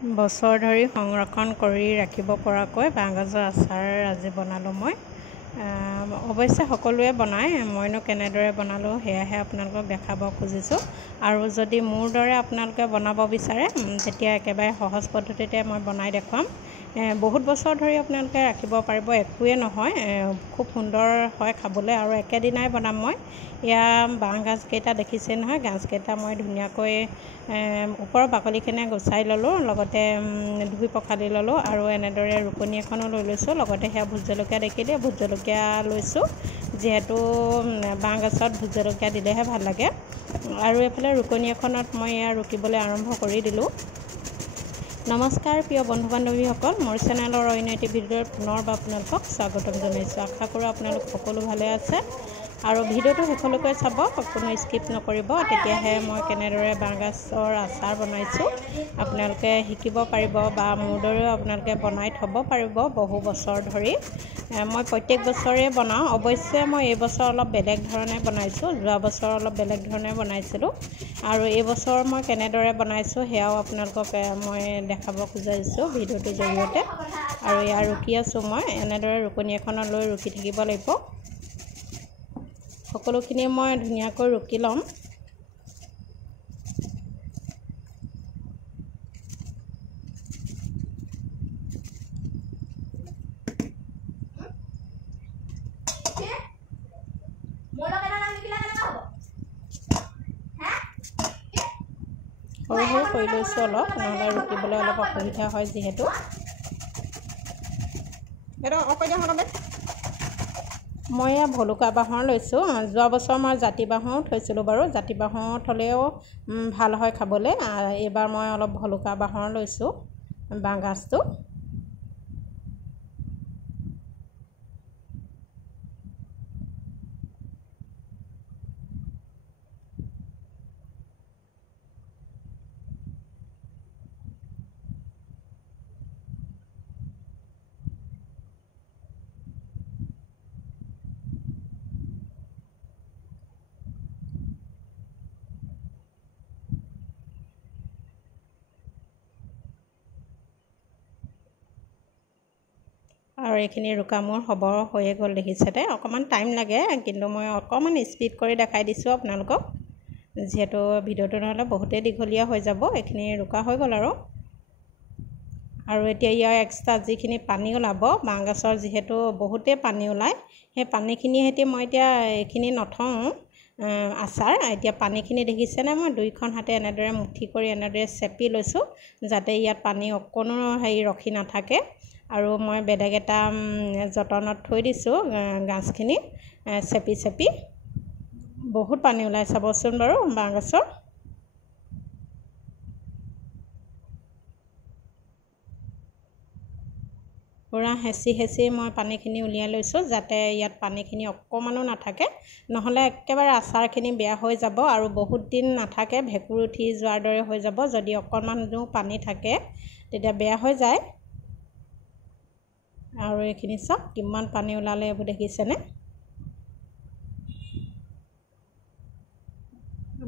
বছৰ ধৰি সংৰক্ষণ কৰি ৰাখিব পৰাকৈ বাঁহগাজৰ আচাৰ আজি বনালোঁ মই। অৱশ্যে সকলোৱে বনায়, মইনো কেনেদৰে বনালোঁ সেয়াহে আপোনালোকক দেখাব খুজিছোঁ। আৰু যদি মোৰ দৰে আপোনালোকে বনাব বিচাৰে তেতিয়া একেবাৰে সহজ পদ্ধতিতে মই বনাই দেখুৱাম। বহুত বছৰ ধৰি আপোনালোকে ৰাখিব পাৰিব, একোৱে নহয়, খুব সুন্দৰ হয় খাবলৈ। আৰু একেদিনাই বনাম মই। এয়া বাঁহগাজকেইটা দেখিছে নহয়, গাজকেইটা মই ধুনীয়াকৈ ওপৰৰ বাকলিখিনি গুচাই ল'লোঁ, লগতে ধুই পখালি ল'লোঁ আৰু এনেদৰে ৰুকনি এখনো লৈ লৈছোঁ। লগতে সেয়া ভোট জলকীয়া দেখিলে ভোট জলকীয়া লৈছোঁ, যিহেতু বাঁহগাজত ভোট জলকীয়া দিলেহে ভাল লাগে। আৰু এইফালে ৰুকনি এখনত মই এয়া ৰুকিবলৈ আৰম্ভ কৰি দিলোঁ। নমস্কাৰ প্ৰিয় বন্ধু বান্ধৱীসকল, মোৰ চেনেলৰ অন্য এটি ভিডিঅ'ত পুনৰ আপোনালোকক স্বাগতম জনাইছোঁ। আশা কৰোঁ আপোনালোক সকলো ভালে আছে আৰু ভিডিঅ'টো শেষলৈকে চাব, কোনো স্কিপ নকৰিব, তেতিয়াহে মই কেনেদৰে বাঁহগাজৰ আচাৰ বনাইছোঁ আপোনালোকে শিকিব পাৰিব বা মোৰ দৰেও আপোনালোকে বনাই থ'ব পাৰিব বহু বছৰ ধৰি। মই প্ৰত্যেক বছৰে বনাওঁ, অৱশ্যে মই এইবছৰ অলপ বেলেগ ধৰণে বনাইছোঁ, যোৱা বছৰ অলপ বেলেগ ধৰণে বনাইছিলোঁ। আৰু এইবছৰ মই কেনেদৰে বনাইছোঁ সেয়াও আপোনালোকক মই দেখাব খুজিছোঁ ভিডিঅ'টোৰ জৰিয়তে। আৰু এয়া ৰুকি আছোঁ মই, এনেদৰে ৰুকনি এখনত লৈ ৰুকি থাকিব লাগিব। সকলোখিনি মই ধুনীয়াকৈ ৰুকি ল'ম। সৰু সৰু কৰি লৈছোঁ অলপ, নহ'লে ৰুকিবলৈ অলপ অসুবিধা হয় যিহেতু। মই এয়া ভলুকা বাঁহৰ লৈছোঁ। যোৱা বছৰ মই জাতি বাঁহৰো থৈছিলোঁ বাৰু, জাতি বাঁহৰ থ'লেও ভাল হয় খাবলৈ। এইবাৰ মই অলপ ভলুকা বাঁহৰ লৈছোঁ বাঁহগাজটো। আৰু এইখিনি ৰুকা মোৰ হ'ব হৈয়ে গ'ল দেখিছেনে। অকণমান টাইম লাগে, কিন্তু মই অকণমান স্পীড কৰি দেখাই দিছোঁ আপোনালোকক, যিহেতু ভিডিঅ'টো নহ'লে বহুতেই দীঘলীয়া হৈ যাব। এইখিনি ৰুকা হৈ গ'ল আৰু এতিয়া ইয়াৰ এক্সট্ৰা যিখিনি পানী ওলাব, বাঁহগাজৰ যিহেতু বহুতেই পানী ওলায়, সেই পানীখিনিৰ সৈতে মই এতিয়া এইখিনি নথওঁ আচাৰ। এতিয়া পানীখিনি দেখিছেনে, মই দুইখন হাতে এনেদৰে মুঠি কৰি এনেদৰে চেপি লৈছোঁ, যাতে ইয়াত পানী অকণো ৰখি নাথাকে। আৰু মই বেলেগ এটা যতনত থৈ দিছোঁ গাজখিনি চেপি চেপি। বহুত পানী ওলাই চাবচোন বাৰু বাঁহগাজৰ। পূৰা হেঁচি হেঁচি মই পানীখিনি উলিয়াই লৈছোঁ, যাতে ইয়াত পানীখিনি অকণমানো নাথাকে, নহ'লে একেবাৰে আচাৰখিনি বেয়া হৈ যাব আৰু বহুত দিন নাথাকে, ভেঁকুৰ উঠি যোৱাৰ দৰে হৈ যাব। যদি অকণমানো পানী থাকে তেতিয়া বেয়া হৈ যায়। আৰু এইখিনি চাওক কিমান পানী ওলালে, এইবোৰ দেখিছেনে।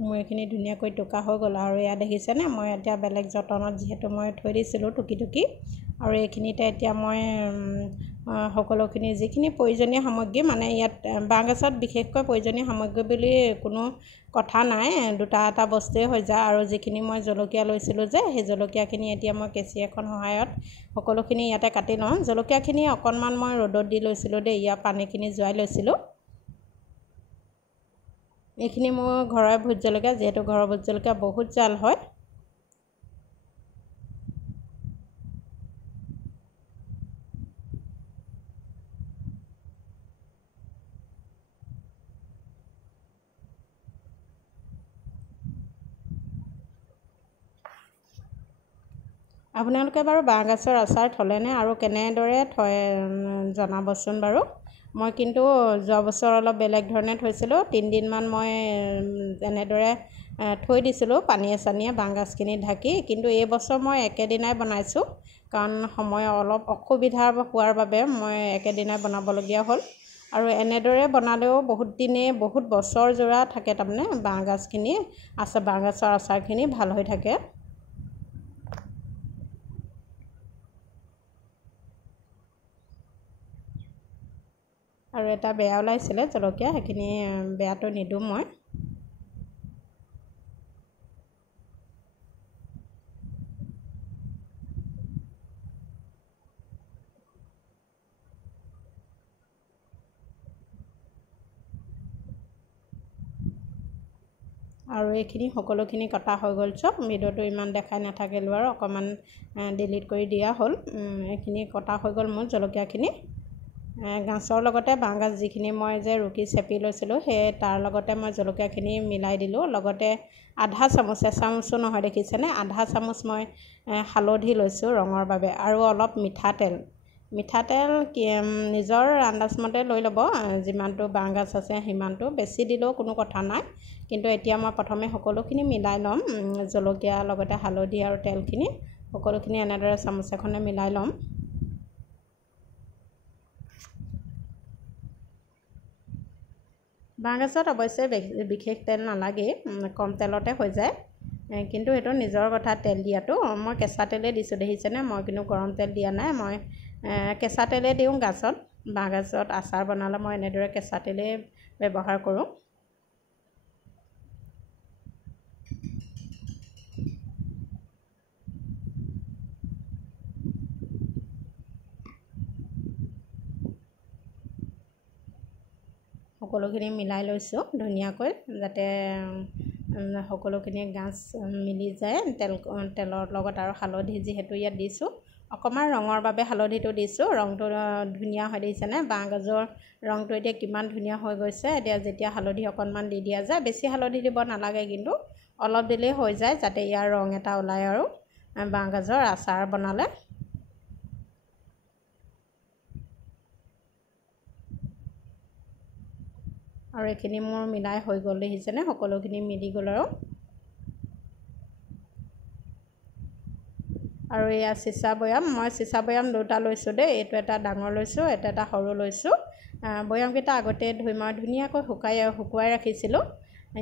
মোৰ এইখিনি ধুনীয়াকৈ টুকা হৈ গ'ল। আৰু এয়া দেখিছেনে, মই এতিয়া বেলেগ যতনত যিহেতু মই থৈ দিছিলোঁ টুকি টুকি, আৰু এইখিনিতে এতিয়া মই সকলোখিনি যিখিনি প্ৰয়োজনীয় সামগ্ৰী, মানে ইয়াত বাঁহগাজত বিশেষকৈ প্ৰয়োজনীয় সামগ্ৰী বুলি কোনো কথা নাই, দুটা এটা বস্তুৱেই হৈ যায়। আৰু যিখিনি মই জলকীয়া লৈছিলোঁ যে, সেই জলকীয়াখিনি এতিয়া মই কেঁচি এখন সহায়ত সকলোখিনি ইয়াতে কাটি লওঁ। জলকীয়াখিনি অকণমান মই ৰ'দত দি লৈছিলোঁ দেই, ইয়াৰ পানীখিনি যোৱাই লৈছিলোঁ। এইখিনি মোৰ ঘৰৰ ভোট জলকীয়া, যিহেতু ঘৰৰ ভোট জলকীয়া বহুত জাল হয়। আপোনালোকে বাৰু বাঁহগাজৰ আচাৰ থ'লেনে আৰু কেনেদৰে থয় জনাবচোন বাৰু। মই কিন্তু যোৱা বছৰ অলপ বেলেগ ধৰণে থৈছিলোঁ। 3 দিনমান মই এনেদৰে থৈ দিছিলোঁ পানীয়ে চানীয়ে বাঁহগাজখিনি ঢাকি, কিন্তু এইবছৰ মই একেদিনাই বনাইছোঁ, কাৰণ সময় অলপ অসুবিধা হোৱাৰ বাবে মই একেদিনাই বনাবলগীয়া হ'ল। আৰু এনেদৰে বনালেও বহুত বছৰ জোৰা থাকে, তাৰমানে বাঁহগাজখিনি বাঁহগাজৰ আচাৰখিনি ভাল হৈ থাকে। আৰু এটা বেয়া ওলাইছিলে জলকীয়া, সেইখিনি বেয়াটো নিদিওঁ মই। আৰু এইখিনি সকলোখিনি কটা হৈ গ'ল চব। ভিডিঅ'টো ইমান দেখাই নাথাকিলোঁ আৰু অকণমান ডিলিট কৰি দিয়া হ'ল। এইখিনি কটা হৈ গ'ল মোৰ জলকীয়াখিনি। গাছৰ লগতে বাঁহগাজ যিখিনি মই যে ৰুকি চেপি লৈছিলোঁ, সেই তাৰ লগতে মই জলকীয়াখিনি মিলাই দিলোঁ। লগতে আধা চামুচ, এচামুচো নহয় দেখিছেনে, আধা চামুচ মই হালধি লৈছোঁ ৰঙৰ বাবে, আৰু অলপ মিঠাতেল। মিঠাতেল নিজৰ আন্দাজমতে লৈ ল'ব, যিমানটো বাঁহগাজ আছে সিমানটো, বেছি দিলেও কোনো কথা নাই। কিন্তু এতিয়া মই প্ৰথমে সকলোখিনি মিলাই ল'ম, জলকীয়া লগতে হালধি আৰু তেলখিনি সকলোখিনি এনেদৰে চামুচ এখনে মিলাই ল'ম। বাঁহগাজত অৱশ্যে বিশেষ তেল নালাগেই, কম তেলতে হৈ যায়। কিন্তু সেইটো নিজৰ কথা তেল দিয়াটো। মই কেঁচা তেলেই দিছোঁ দেখিছেনে, মই কিন্তু গৰম তেল দিয়া নাই। মই কেঁচা তেলেই দিওঁ গাজত। বাঁহগাজত আচাৰ বনালে মই এনেদৰে কেঁচা তেলেই ব্যৱহাৰ কৰোঁ। সকলোখিনি মিলাই লৈছোঁ ধুনীয়াকৈ, যাতে সকলোখিনি গাজ মিলি যায় তেলৰ লগত। আৰু হালধি যিহেতু ইয়াত দিছোঁ, অকণমান ৰঙৰ বাবে হালধিটো দিছোঁ। ৰংটো ধুনীয়া হৈ দেখিছেনে, বাঁহগাজৰ ৰংটো এতিয়া কিমান ধুনীয়া হৈ গৈছে। এতিয়া যেতিয়া হালধি অকণমান দি দিয়া যায়, বেছি হালধি দিব নালাগে, কিন্তু অলপ দিলেই হৈ যায়, যাতে ইয়াৰ ৰং এটা ওলায় আৰু বাঁহগাজৰ আচাৰ বনালে। আৰু এইখিনি মোৰ মিলাই হৈ গ'ল দেখিছেনে, সকলোখিনি মিলি গ'ল। আৰু এয়া চিচা বৈয়াম, মই চিচা বৈয়াম দুটা লৈছোঁ দেই, এইটো এটা ডাঙৰ লৈছোঁ, এইটো এটা সৰু লৈছোঁ। বৈয়ামকেইটা আগতে ধুই মই ধুনীয়াকৈ শুকুৱাই ৰাখিছিলোঁ।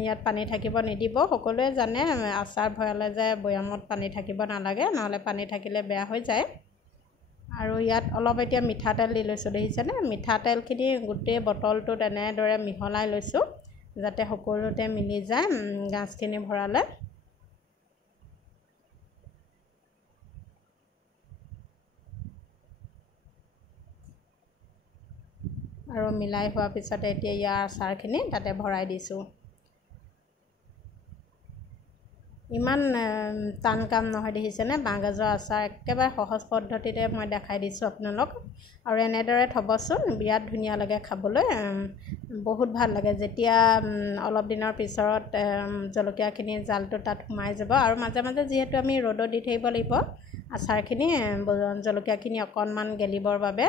ইয়াত পানী থাকিব নিদিব। সকলোৱে জানে আচাৰ ভৰালে যে বৈয়ামত পানী থাকিব নালাগে, নহ'লে পানী থাকিলে বেয়া হৈ যায়। আৰু ইয়াত অলপ এতিয়া মিঠাতেল দি লৈছোঁ দেখিছেনে, মিঠাতেলখিনি গোটেই বটলটোত এনেদৰে মিহলাই লৈছোঁ, যাতে সকলোতে মিলি যায় গাজখিনি ভৰালে। আৰু মিলাই হোৱাৰ পিছতে এতিয়া ইয়াৰ আচাৰখিনি তাতে ভৰাই দিছোঁ। ইমান টান কাম নহয় দেখিছেনে, বাঁহগাজৰ আচাৰ একেবাৰে সহজ পদ্ধতিতে মই দেখাই দিছোঁ আপোনালোক। আৰু এনেদৰে থ'বচোন, বিৰাট ধুনীয়া লাগে খাবলৈ, বহুত ভাল লাগে। যেতিয়া অলপ দিনৰ পিছত জলকীয়াখিনি জালটো তাত সোমাই যাব, আৰু মাজে মাজে যিহেতু আমি ৰ'দত দি থাকিব লাগিব আচাৰখিনি, জলকীয়াখিনি অকণমান গেলিবৰ বাবে।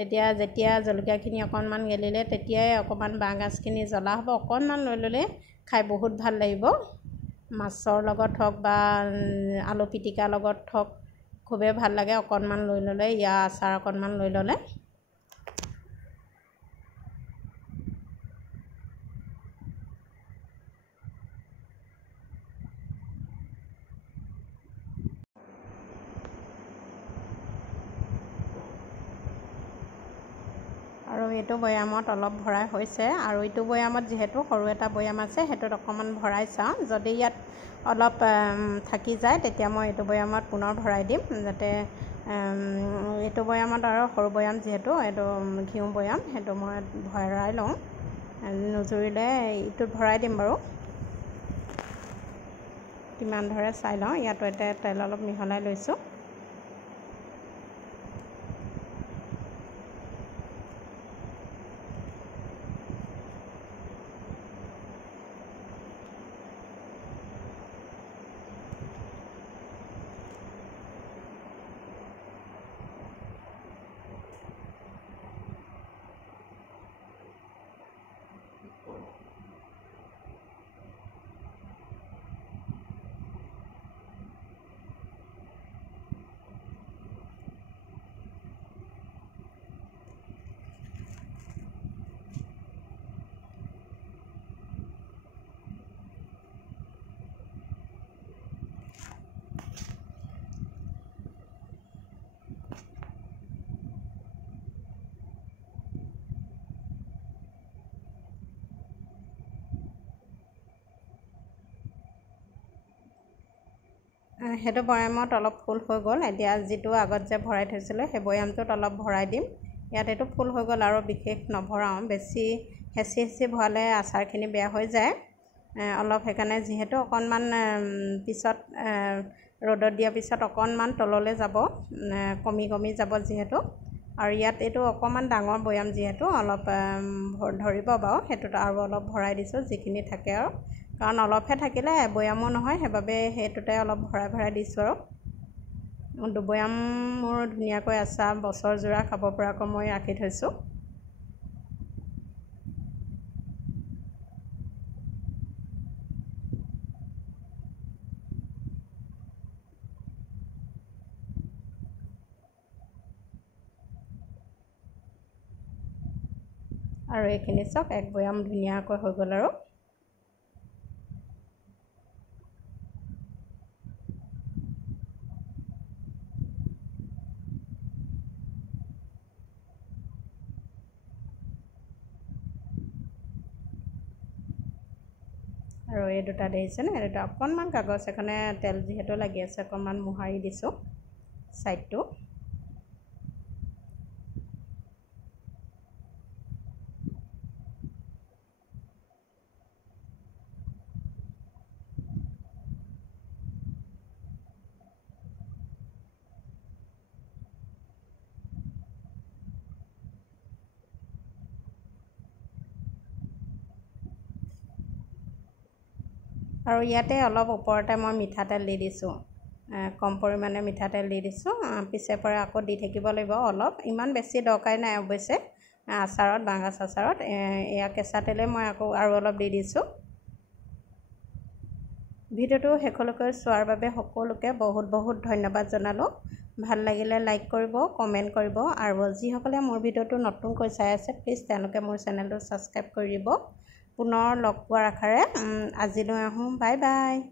যেতিয়া জলকীয়াখিনি অকণমান গেলিলে, তেতিয়াই অকণমান বাঁহগাজখিনি জ্বলা হ'ব, অকণমান লৈ ল'লে খাই বহুত ভাল লাগিব। মাছৰ লগত হওক বা আলু পিটিকাৰ লগত হওক, খুবেই ভাল লাগে অকণমান লৈ ল'লে, ইয়াৰ আচাৰ অকণমান লৈ ল'লে। আৰু এইটো বৈয়ামত অলপ ভৰাই হৈছে, আৰু এইটো বৈয়ামত যিহেতু সৰু এটা বৈয়াম আছে, সেইটোত অকণমান ভৰাই চাওঁ। যদি ইয়াত অলপ থাকি যায়, তেতিয়া মই এইটো বৈয়ামত পুনৰ ভৰাই দিম, যাতে এইটো বৈয়ামত, আৰু সৰু বৈয়াম যিহেতু এইটো ঘিউ বৈয়াম, সেইটো মই ভৰাই লওঁ। নুজুৰিলে ইটোত ভৰাই দিম বাৰু। কিমান ধৰে চাই লওঁ। ইয়াতো এতিয়া তেল অলপ মিহলাই লৈছোঁ। সেইটো বৈয়ামত অলপ ফুল হৈ গ'ল। এতিয়া যিটো আগত যে ভৰাই থৈছিলোঁ সেই বৈয়ামটোত অলপ ভৰাই দিম। ইয়াত এইটো ফুল হৈ গ'ল আৰু বিশেষ নভৰাওঁ, বেছি হেঁচি ভৰালে আচাৰখিনি বেয়া হৈ যায়। অলপ সেইকাৰণে যিহেতু অকণমান পিছত ৰ'দত দিয়াৰ পিছত অকণমান তললৈ যাব, কমি যাব যিহেতু। আৰু ইয়াত এইটো অকণমান ডাঙৰ বৈয়াম যিহেতু অলপ ধৰিব বাৰু, সেইটোত আৰু অলপ ভৰাই দিছোঁ যিখিনি থাকে আৰু, কাৰণ অলপহে থাকিলে বৈয়ামো নহয়, সেইবাবে সেইটোতে অলপ ভৰাই দিছোঁ আৰু। দুবৈয়াম মোৰ ধুনীয়াকৈ আচাৰ বছৰজোৰা খাব পৰাকৈ মই ৰাখি থৈছোঁ। আৰু এইখিনি চাওক, এক বৈয়াম ধুনীয়াকৈ হৈ গ'ল আৰু। আৰু এই দুটা দেখিছেনে, এই দুটা অকণমান কাগজ এখনে তেল যিহেতু লাগি আছে অকণমান মোহাৰি দিছোঁ ছাইডটো। আৰু ইয়াতে অলপ ওপৰতে মই মিঠাতেল দি দিছোঁ, কম পৰিমাণে মিঠাতেল দি দিছোঁ। পিছে পৰা আকৌ দি থাকিব লাগিব অলপ, ইমান বেছি দৰকাৰ নাই অৱশ্যে আচাৰত, বাঁহগাজ আচাৰত। এয়া কেঁচা তেলে মই আকৌ আৰু অলপ দি দিছোঁ। ভিডিঅ'টো শেষলৈকে চোৱাৰ বাবে সকলোকে বহুত ধন্যবাদ জনালোঁ। ভাল লাগিলে লাইক কৰিব, কমেণ্ট কৰিব, আৰু যিসকলে মোৰ ভিডিঅ'টো নতুনকৈ চাই আছে প্লিজ তেওঁলোকে মোৰ চেনেলটো ছাবস্ক্ৰাইব কৰি দিব। পুনৰ লগ পোৱাৰ আশাৰে আজিলৈ আহোঁ, বাই বাই।